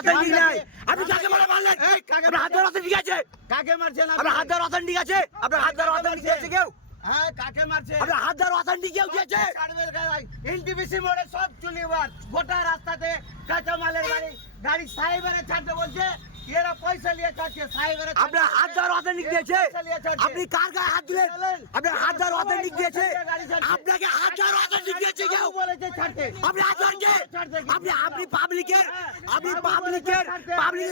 Authentic নাই। আপনি কাকে মারলেন? আপনার হাত ধরা অথেন্টিক আছে? কাকে মারছেন? আপনার হাত ধরা অথেন্টিক আছে? আপনার হাত ধরা অথেন্টিক দিয়েছে কেউ? হ্যাঁ, কাকে মারছে? আপনার হাত ধরা অথেন্টিক কেউ দিয়েছে? এনটিপিসি মোড়ে সব চুলিবার গোটা রাস্তাতে কাঁচামালের গাড়ি সাহেবেরা ছাড়তে বলছে, এরা পয়সা নিয়ে ছাড়ছে। সাহেবেরা আপনার হাত ধরা অথেন্টিক দিয়েছে? আপনি কার গায়ে হাত দিলেন? আপনার হাত ধরা অথেন্টিক দিয়েছে? আপনাকে হাত ধরা অথেন্টিক দিয়েছে কেউ? বলেছে ছাড়তে। আপনি হাত ধরছে? আপনি পাবলিকের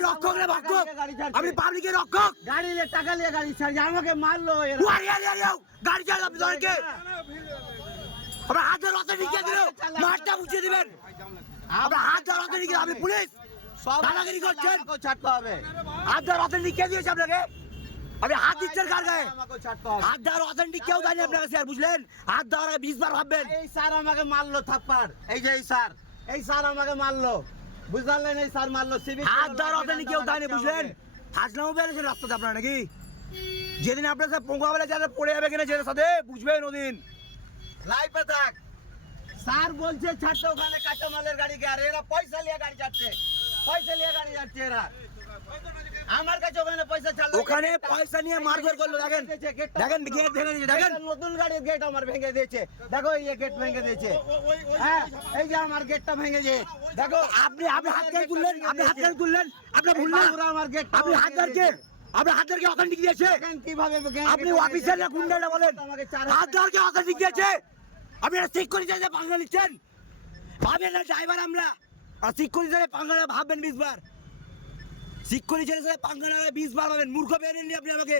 রক্ষক রে ভক্ষক। আপনি পাবলিকের রক্ষক। গাড়ি নিয়ে টাকা নিয়ে গাড়ি ছাড়ছে, আমাকে মারলো এরা। গাড়ি চালান আপনি ধরকে। আপনার হাত ধরা অথেন্টিক দিয়ে দিল, মাঠটা বুঝিয়ে দিবেন। আপনার হাত ধরা অথেন্টিক, আপনি পুলিশ সব দাদাগিরি করছেন। আমাকেও ছাড়তে হবে। হাত ধরা অথেন্টিক কে দিয়েছে আপনাকে? আপনি হাত দিচ্ছেন কার গায়ে? আমাকেও ছাড়তে হবে। হাত ধরা অথেন্টিক কেউ দেয়নি আপনাকে স্যার, বুঝলেন? হাত ধরা 20 বার ভাববেন। এই স্যার আমাকে মারলো থাপ্পড়। এই যে এই স্যার আমাকে মারলো, বুঝলেন? এই স্যার মারলো। হাত ধরা অথেন্টিক কেউ দেয়নি, বুঝলেন? হাসলামও বেড়েছে রাস্তাতে আপনার নাকি? যেদিন আপনার সাথে পোঙ্গাবেলা যাতে পড়ে যাবে কিনা যেটার সাথে বুঝবেন ওদিন। লাইফে থাক। স্যার বলছে ছাড়তে ওখানে কাঁচামালের গাড়িকে, আর এরা পয়সা নিয়ে গাড়ি যাচ্ছে। পয়সা নিয়ে গাড়ি যাচ্ছে এরা। আমার কাছে ওখানে পয়সা চাল, ওখানে পয়সা নিয়ে মারধর করলো। দেখেন দেখেন গেট ভেঙে দিয়েছে। দেখেন নতুন গাড়ির গেট আমার ভেঙে দিয়েছে। দেখো এই গেট ভেঙে দিয়েছে। হ্যাঁ, এই যে আমার গেটটা ভেঙে দিয়েছে। দেখো আপনি হাত থেকে তুললেন, আপনি হাত থেকে তুললেন, আপনি ভুললেন। আমার গেট, আপনি হাত ধরকে, আপনি হাত ধরকে অথেন্টিক দিয়েছে। কিভাবে আপনি অফিসার না গুন্ডাটা বলেন? হাত ধরকে অথেন্টিক দিয়েছে। আপনি এটা ঠিক করে যে পাঙ্গা নিচ্ছেন। ভাবেন না ড্রাইভার আমরা, আর ঠিক করে যে পাঙ্গা ভাববেন 20 বার। শিক্ষণী ছেলে সাথে পাঙ্গা 20 বার পাবেন। মূর্খ বেরেননি আপনি আমাকে।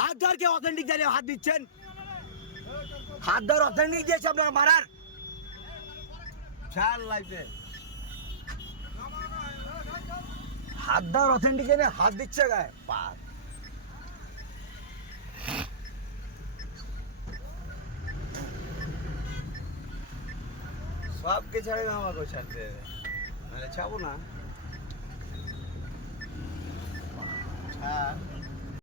হাত ধরকে অথেন্টিক দিলে হাত দিচ্ছেন। হাত ধর অথেন্টিক দিয়েছে আপনাকে মারার। ছাড় লাইফে। হাত ধর অথেন্টিক দিলে হাত দিচ্ছে গায়ে পা। সবকে ছাড়ে আমাকেও ছাড়তে হবে, নাহলে ছাড়বো না। ছাড়।